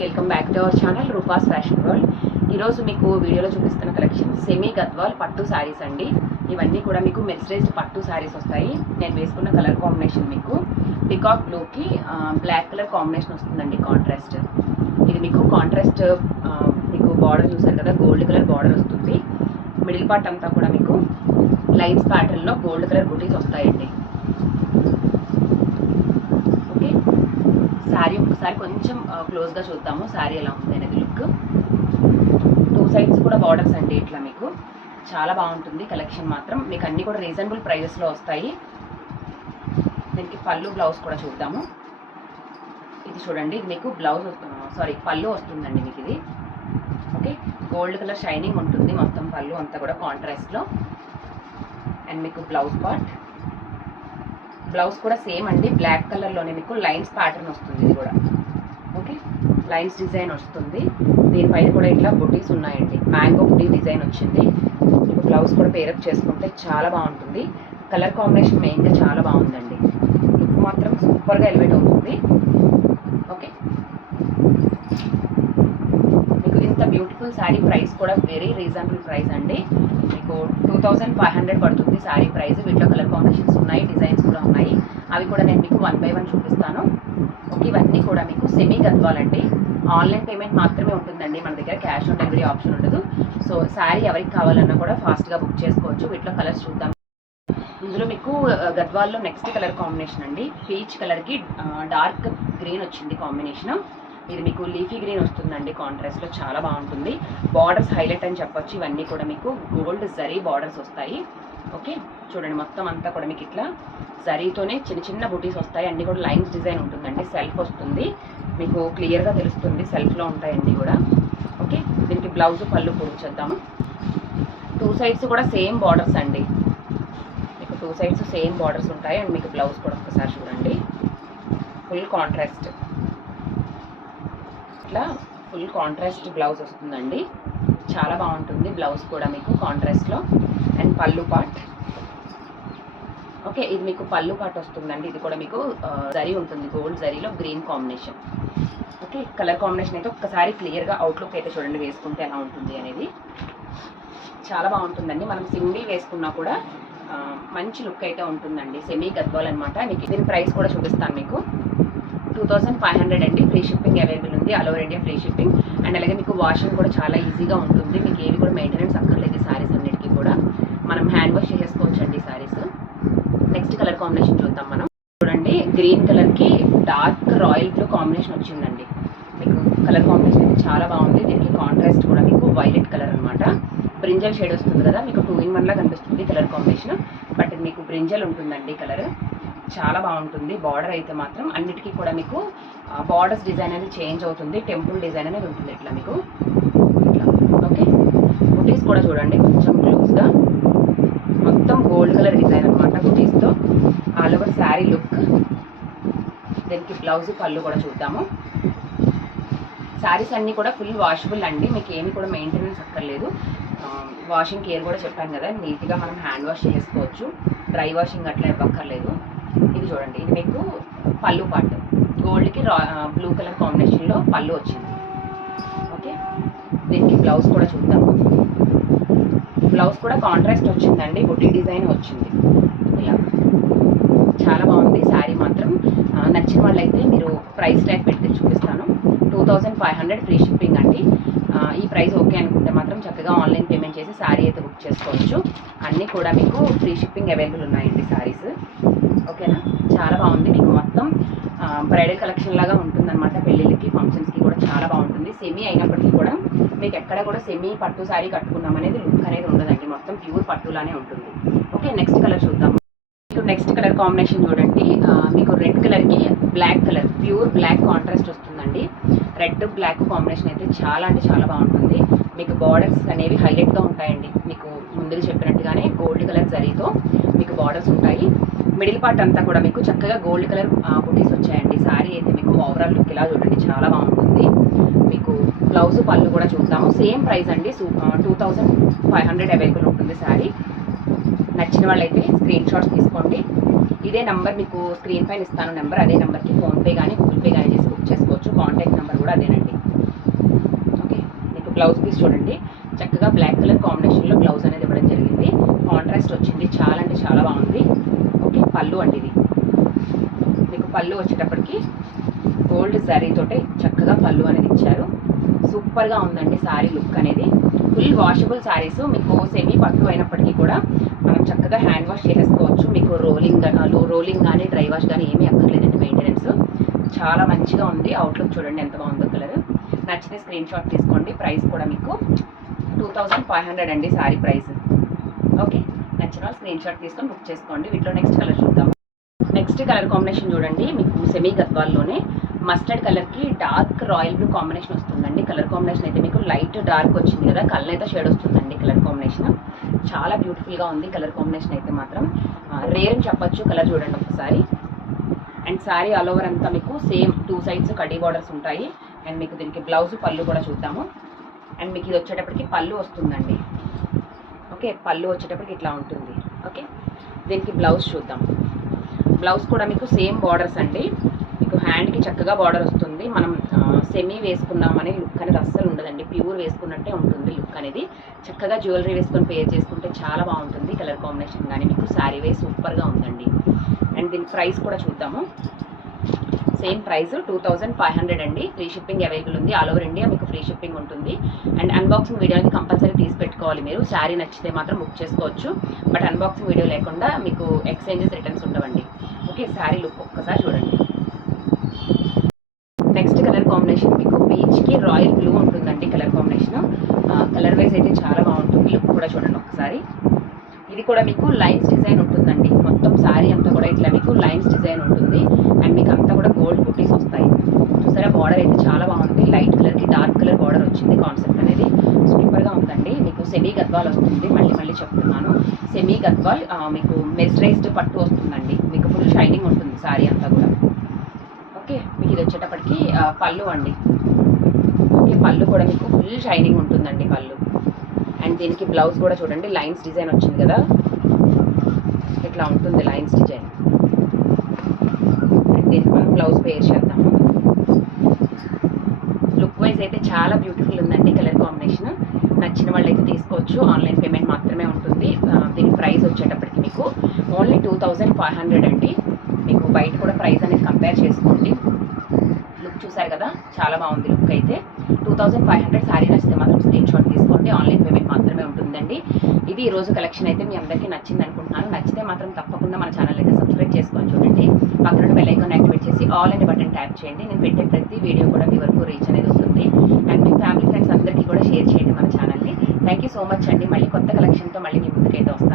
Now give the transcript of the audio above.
Welcome back to our channel Rupa's fashion world. ఈరోజు మీకు వీడియోలో చూపిస్తున్న కలెక్షన్ సెమీ గద్వాల్ పట్టు శారీస్ అండి. ఇవన్నీ కూడా మీకు మెర్సరైజ్డ్ పట్టు శారీస్ వస్తాయి. నేను వేసుకున్న కలర్ కాంబినేషన్ మీకు పికాక్ బ్లూకి బ్లాక్ కలర్ కాంబినేషన్ వస్తుందండి. కాంట్రాస్ట్ ఇది మీకు కాంట్రాస్ట్ మీకు బార్డర్ చూసారు కదా, గోల్డ్ కలర్ బార్డర్ వస్తుంది. మిడిల్ పార్ట్ అంతా కూడా మీకు లైన్స్ ప్యాటర్న్లో గోల్డ్ కలర్ బుటీస్ వస్తాయండి. ఓకే, శారీ ఒకసారి కొంచెం క్లోజ్గా చూద్దాము. శారీ ఎలా ఉంది అనేది లుక్. టూ సైడ్స్ కూడా బార్డర్స్ అండి. ఇట్లా మీకు చాలా బాగుంటుంది కలెక్షన్. మాత్రం మీకు అన్నీ కూడా రీజనబుల్ ప్రైజెస్లో వస్తాయి. దీనికి పళ్ళు బ్లౌజ్ కూడా చూద్దాము. ఇది చూడండి, ఇది మీకు బ్లౌజ్ పళ్ళు వస్తుందండి మీకు ఇది. ఓకే, గోల్డ్ కలర్ షైనింగ్ ఉంటుంది మొత్తం పళ్ళు అంతా కూడా కాంట్రాస్ట్లో. అండ్ మీకు బ్లౌజ్ పార్ట్, బ్లౌజ్ కూడా సేమ్ అండి, బ్లాక్ కలర్లోనే మీకు లైన్స్ ప్యాటర్న్ వస్తుంది. ఇది కూడా ఓకే, లైన్స్ డిజైన్ వస్తుంది. దీనిపైన కూడా ఇట్లా బుటీస్ ఉన్నాయండి, మ్యాంగో బుటీ డిజైన్ వచ్చింది. మీకు బ్లౌజ్ కూడా పేరప్ చేసుకుంటే చాలా బాగుంటుంది. కలర్ కాంబినేషన్ మెయిన్గా చాలా బాగుందండి. లుక్ మాత్రం సూపర్గా ఎలివేట్ అవుతుంది. ఓకే, మీకు ఇంత బ్యూటిఫుల్ శారీ ప్రైస్ కూడా వెరీ రీజనబుల్ ప్రైస్ అండి. మీకు 2500 పడుతుంది శారీ ప్రైస్. వీటిలో కలర్ కాంబినేషన్స్ ఉన్నాయి, డిజైన్స్ కూడా ఉన్నాయి. అవి కూడా నేను మీకు 1 by 1 చూపిస్తాను. ఓకే, ఇవన్నీ కూడా మీకు సెమీ గద్వాల్ అండి. ఆన్లైన్ పేమెంట్ మాత్రమే ఉంటుందండి మన దగ్గర, క్యాష్ ఆన్ డెలివరీ ఆప్షన్ ఉండదు. సో శారీ ఎవరికి కావాలన్నా కూడా ఫాస్ట్గా బుక్ చేసుకోవచ్చు. వీటిలో కలర్స్ చూద్దాం. ఇందులో మీకు గద్వాల్లో నెక్స్ట్ కలర్ కాంబినేషన్ అండి, పీచ్ కలర్కి డార్క్ గ్రీన్ వచ్చింది కాంబినేషన్. ఇది మీకు లీఫీ గ్రీన్ వస్తుందండి కాంట్రాస్ట్లో, చాలా బాగుంటుంది. బార్డర్స్ హైలైట్ అని చెప్పొచ్చు. ఇవన్నీ కూడా మీకు గోల్డ్ జరీ బార్డర్స్ వస్తాయి. ఓకే, చూడండి మొత్తం అంతా కూడా మీకు ఇట్లా జరీతోనే చిన్న చిన్న బుటీస్ వస్తాయి. అన్నీ కూడా లైన్స్ డిజైన్ ఉంటుందండి. సెల్ఫ్ వస్తుంది, మీకు క్లియర్గా తెలుస్తుంది సెల్ఫ్లో ఉంటాయండి కూడా. ఓకే, దీనికి బ్లౌజ్ పళ్ళు చూద్దాము. టూ సైడ్స్ కూడా సేమ్ బార్డర్స్ అండి. మీకు టూ సైడ్స్ సేమ్ బార్డర్స్ ఉంటాయి. అండ్ మీకు బ్లౌజ్ కూడా ఒకసారి చూడండి, ఫుల్ కాంట్రాస్ట్, ఇట్లా ఫుల్ కాంట్రాస్ట్ బ్లౌజ్ వస్తుందండి. చాలా బాగుంటుంది బ్లౌజ్ కూడా మీకు కాంట్రాస్ట్లో. అండ్ పళ్ళు పార్ట్, ఓకే, ఇది మీకు పళ్ళు పార్ట్ వస్తుందండి. ఇది కూడా మీకు జరీ ఉంటుంది, గోల్డ్ జరీలో green combination. Okay, colour combination అయితే ఒక్కసారి క్లియర్గా అవుట్లుక్ అయితే చూడండి, వేసుకుంటే ఎలా ఉంటుంది అనేది. చాలా బాగుంటుందండి. మనం సింగిల్ వేసుకున్నా కూడా మంచి లుక్ అయితే ఉంటుందండి. సెమీ గద్వాల్ అనమాట. మీకు దీని ప్రైస్ కూడా చూపిస్తాను మీకు. 2500 అండి. ఫ్రీ షిప్పింగ్ అవైలబుల్ ఉంది, all over India free shipping. And అలాగే మీకు వాషింగ్ కూడా చాలా ఈజీగా ఉంటుంది. మీకు ఏవి కూడా మెయింటెనెన్స్ అక్కర్లేదు. శారీస్ అన్నిటికీ కూడా మనం హ్యాండ్ వాష్ చేసుకోవచ్చు అండి శారీస్. నెక్స్ట్ కలర్ కాంబినేషన్ చూద్దాం మనం. చూడండి, గ్రీన్ కలర్కి డార్క్ రాయల్ బ్లూ కాంబినేషన్ వచ్చిందండి. మీకు కలర్ కాంబినేషన్ అయితే చాలా బాగుంది. దీనికి కాంట్రాస్ట్ కూడా మీకు వైలెట్ కలర్ అనమాట. బ్రింజల్ షేడ్ వస్తుంది కదా, మీకు 2 in 1 లా కనిపిస్తుంది కలర్ కాంబినేషన్. బట్ మీకు బ్రింజల్ ఉంటుందండి కలర్. చాలా బాగుంటుంది. బార్డర్ అయితే మాత్రం అన్నిటికీ కూడా మీకు బార్డర్స్ డిజైన్ అనేది చేంజ్ అవుతుంది. టెంపుల్ డిజైన్ అనేది ఉంటుంది ఇట్లా మీకు ఇట్లా. ఓకే, బుటీస్ కూడా చూడండి కొంచెం క్లోజ్గా, మొత్తం గోల్డ్ కలర్ డిజైన్ అనమాట బుటీస్తో. All over sari look. దీనికి బ్లౌజ్ పళ్ళు కూడా చూద్దాము. శారీస్ అన్నీ కూడా ఫుల్ వాషబుల్ అండి. మీకు ఏమి కూడా మెయింటెనెన్స్ అక్కర్లేదు. వాషింగ్ కేర్ కూడా చెప్పాను కదా, నీట్గా మనం హ్యాండ్ వాష్ చేసుకోవచ్చు. డ్రై వాషింగ్ అట్లా ఇవ్వక్కర్లేదు. ఇది చూడండి, ఇది మీకు పళ్ళు పార్ట్, గోల్డ్కి బ్లూ కలర్ కాంబినేషన్లో పళ్ళు వచ్చింది. ఓకే, దీనికి బ్లౌజ్ కూడా చూద్దాము. బ్లౌజ్ కూడా కాంట్రాస్ట్ వచ్చిందండి, బుటీ డిజైన్ వచ్చింది ఇలా. చాలా బాగుంది శారీ మాత్రం. నచ్చిన వాళ్ళైతే మీరు ప్రైస్ ట్యాగ్ పెట్టి చూపిస్తాను. 2500 ఫ్రీ షిప్పింగ్ అండి. ఈ ప్రైస్ ఓకే అనుకుంటే మాత్రం చక్కగా ఆన్లైన్ పేమెంట్ చేసి శారీ అయితే బుక్ చేసుకోవచ్చు. అన్నీ కూడా మీకు ఫ్రీ షిప్పింగ్ అవైలబుల్ ఉన్నాయండి శారీస్. ఓకేనా, చాలా బాగుంది. మీకు మొత్తం బ్రైడల్ కలెక్షన్ లాగా ఉంటుందన్నమాట. పెళ్ళిళ్ళకి ఫంక్షన్స్కి కూడా చాలా బాగుంటుంది. సెమీ అయినప్పటికీ కూడా మీకు ఎక్కడ కూడా సెమీ పట్టు శారీ కట్టుకున్నాం అనేది లుక్ అనేది ఉండదండి, మొత్తం ప్యూర్ పట్టులానే ఉంటుంది. ఓకే, నెక్స్ట్ కలర్ చూద్దాం. మీకు నెక్స్ట్ కలర్ కాంబినేషన్ చూడండి, మీకు రెడ్ కలర్కి black colour, pure black contrast వస్తుందండి. రెడ్ బ్లాక్ కాంబినేషన్ అయితే చాలా అంటే చాలా బాగుంటుంది. మీకు బార్డర్స్ అనేవి హైలైట్గా ఉంటాయండి. మీకు ముందుగా చెప్పినట్టుగానే గోల్డ్ కలర్ జరీతో మీకు బార్డర్స్ ఉంటాయి. మిడిల్ పార్ట్ అంతా కూడా మీకు చక్కగా గోల్డ్ కలర్ బుటీస్ వచ్చాయండి. శారీ అయితే మీకు ఓవరాల్ లుక్ ఇలా చూడండి, చాలా బాగుంటుంది. మీకు బ్లౌజ్ పళ్ళు కూడా చూద్దాము. సేమ్ ప్రైస్ అండి, 2500 అవైలబుల్ ఉంటుంది శారీ. నచ్చిన వాళ్ళైతే స్క్రీన్ షాట్స్ తీసుకోండి. ఇదే నెంబర్ మీకు స్క్రీన్ పైన ఇస్తాను నెంబర్, అదే నెంబర్కి ఫోన్పే కానీ గూగుల్ పే కానీ చేసి బుక్ చేసుకోవచ్చు. కాంటాక్ట్ నెంబర్ కూడా అదేనండి. బ్లౌజ్ పీస్ చూడండి, చక్కగా బ్లాక్ కలర్ కాంబినేషన్లో బ్లౌజ్ అనేది ఇవ్వడం జరిగింది. కాంట్రాస్ట్ వచ్చింది, చాలా అంటే చాలా బాగుంది. ఓకే, పళ్ళు అండి ఇది. మీకు పళ్ళు వచ్చేటప్పటికి గోల్డ్ శారీతోటే చక్కగా పళ్ళు అనేది ఇచ్చారు. సూపర్గా ఉందండి శారీ లుక్ అనేది. ఫుల్ వాషబుల్ శారీస్, మీకు సెమీ పట్టు అయినప్పటికీ కూడా మనం చక్కగా హ్యాండ్ వాష్ చేసేసుకోవచ్చు. మీకు రోలింగ్ కానీ డ్రై వాష్ కానీ ఏమీ అక్కర్లేదండి మెయింటెనెన్స్. చాలా మంచిగా ఉంది. అవుట్లుక్ చూడండి ఎంత బాగుందో కలర్. నచ్చితే స్క్రీన్ షాట్ తీసుకోండి. ప్రైస్ కూడా మీకు 2500 అండి శారీ ప్రైస్. ఓకే, నచ్చిన వాళ్ళు స్క్రీన్ షాట్ తీసుకొని బుక్ చేసుకోండి. వీటిలో నెక్స్ట్ కలర్ చూద్దాం. నెక్స్ట్ కలర్ కాంబినేషన్ చూడండి, మీకు సెమీ గద్వాల్లోనే మస్టర్డ్ కలర్కి డార్క్ రాయల్ బ్లూ కాంబినేషన్ వస్తుందండి. కలర్ కాంబినేషన్ అయితే మీకు లైట్ డార్క్ వచ్చింది కదా, కళ్ళైతే షేడ్ వస్తుందండి కలర్ కాంబినేషన్. చాలా బ్యూటిఫుల్గా ఉంది కలర్ కాంబినేషన్ అయితే మాత్రం. రేర్ అని చెప్పొచ్చు. కలర్ చూడండి ఒకసారి. అండ్ శారీ ఆల్ ఓవర్ అంతా మీకు సేమ్ 2 సైడ్స్ కడీ బార్డర్స్ ఉంటాయి. అండ్ మీకు దీనికి బ్లౌజ్ పళ్ళు కూడా చూద్దాము. అండ్ మీకు ఇది వచ్చేటప్పటికి పళ్ళు వస్తుందండి. ఓకే, పళ్ళు వచ్చేటప్పటికి ఇట్లా ఉంటుంది. ఓకే, దీనికి బ్లౌజ్ చూద్దాం. బ్లౌజ్ కూడా మీకు సేమ్ బార్డర్స్ అండి. మీకు హ్యాండ్కి చక్కగా బార్డర్ వస్తుంది. మనం సెమీ వేసుకున్నామనే లుక్ అనేది అస్సలు ఉండదండి, ప్యూర్ వేసుకున్నట్టే ఉంటుంది లుక్ అనేది. చక్కగా జ్యువెలరీ వేసుకొని పేర్ చేసుకుంటే చాలా బాగుంటుంది. కలర్ కాంబినేషన్ కానీ మీకు శారీ వేస్ సూపర్గా ఉందండి. అండ్ దీని ప్రైస్ కూడా చూద్దాము. సేమ్ ప్రైస్ 2500 అండి. ఫ్రీ షిప్పింగ్ అవైలబుల్ ఉంది. ఆల్ ఓవర్ ఇండియా మీకు ఫ్రీ షిప్పింగ్ ఉంటుంది. అండ్ అన్బాక్సింగ్ వీడియో అనేది కంపల్సరీ తీసి పెట్టుకోవాలి మీరు. శారీ నచ్చితే మాత్రం బుక్ చేసుకోవచ్చు. బట్ అన్బాక్సింగ్ వీడియో లేకుండా మీకు ఎక్స్చేంజెస్ రిటర్న్స్ ఉండవండి. ఓకే, శారీ లుక్ ఒక్కసారి చూడండి. నెక్స్ట్ కలర్ కాంబినేషన్ మీకు పీచ్కి రాయల్ బ్లూ ఉంటుందండి కలర్ కాంబినేషన్. కలర్ వైజ్ అయితే చాలా బాగుంటుంది. లుక్ కూడా చూడండి ఒకసారి. ఇది కూడా మీకు లైన్స్ డిజైన్ ఉంటుందండి. మొత్తం శారీ అంతా కూడా ఇట్లా మీకు లైన్స్ డిజైన్ ఉంటుంది. అండ్ మీకు అంతా కూడా గోల్డ్ బుటీస్ వస్తాయి. చూసారా, బార్డర్ అయితే చాలా బాగుంది. లైట్ కలర్కి డార్క్ కలర్ బార్డర్ వచ్చింది. కాన్సెప్ట్ అనేది సూపర్గా ఉందండి. మీకు సెమీ గద్వాల్ వస్తుంది. మళ్ళీ చెప్తున్నాను, సెమీ గద్వాల్ మీకు మెస్టరైజ్డ్ పట్టు వస్తుందండి. మీకు ఫుల్ షైనింగ్ ఉంటుంది శారీ అంతా కూడా. ఓకే, మీకు ఇది వచ్చేటప్పటికి పళ్ళు అండి. ఓకే, పళ్ళు కూడా మీకు ఫుల్ షైనింగ్ ఉంటుందండి పళ్ళు. అండ్ దీనికి బ్లౌజ్ కూడా చూడండి, లైన్స్ డిజైన్ వచ్చింది కదా, ఇట్లా ఉంటుంది లైన్స్ డిజైన్. అండ్ దీనికి మనం బ్లౌజ్ పేర్ చేద్దాము. లుక్ వైజ్ అయితే చాలా బ్యూటిఫుల్ ఉందండి కలర్ కాంబినేషన్. నచ్చిన వాళ్ళు అయితే తీసుకోవచ్చు. ఆన్లైన్ పేమెంట్ మాత్రమే ఉంటుంది. దీని ప్రైస్ వచ్చేటప్పటికి మీకు ఓన్లీ 2500 అండి. మీకు బయట కూడా ప్రైస్ అనేది కంపేర్ చేసుకోండి. లుక్ చూసారు కదా, చాలా బాగుంది లుక్ అయితే. 2500 శారీ నచ్చితే మాత్రం స్క్రీన్ షాట్ తీసుకోండి. ఆన్లైన్ పేమెంట్ మాత్రమే ఉంటుందండి. ఇది ఈ రోజు కలెక్షన్ అయితే మీ అందరికీ నచ్చింది అనుకుంటున్నాను. నచ్చితే మాత్రం తప్పకుండా మన ఛానల్ అయితే సబ్స్క్రైబ్ చేసుకొని చూడండి. పక్కన బెల్ ఐకాన్ యాక్టివేట్ చేసి ఆల్ అనే బటన్ ట్యాప్ చేయండి. నేను పెట్టే ప్రతి వీడియో కూడా మీ వరకు రీచ్ అనేది ఉంటుంది. అండ్ మీ ఫ్యామిలీ ఫ్రెండ్స్ అందరికీ కూడా షేర్ చేయండి మన ఛానల్ని. థ్యాంక్ యూ సో మచ్ అండి. మళ్ళీ కొత్త కలెక్షన్తో మళ్ళీ మీ ముందుకైతే వస్తాను.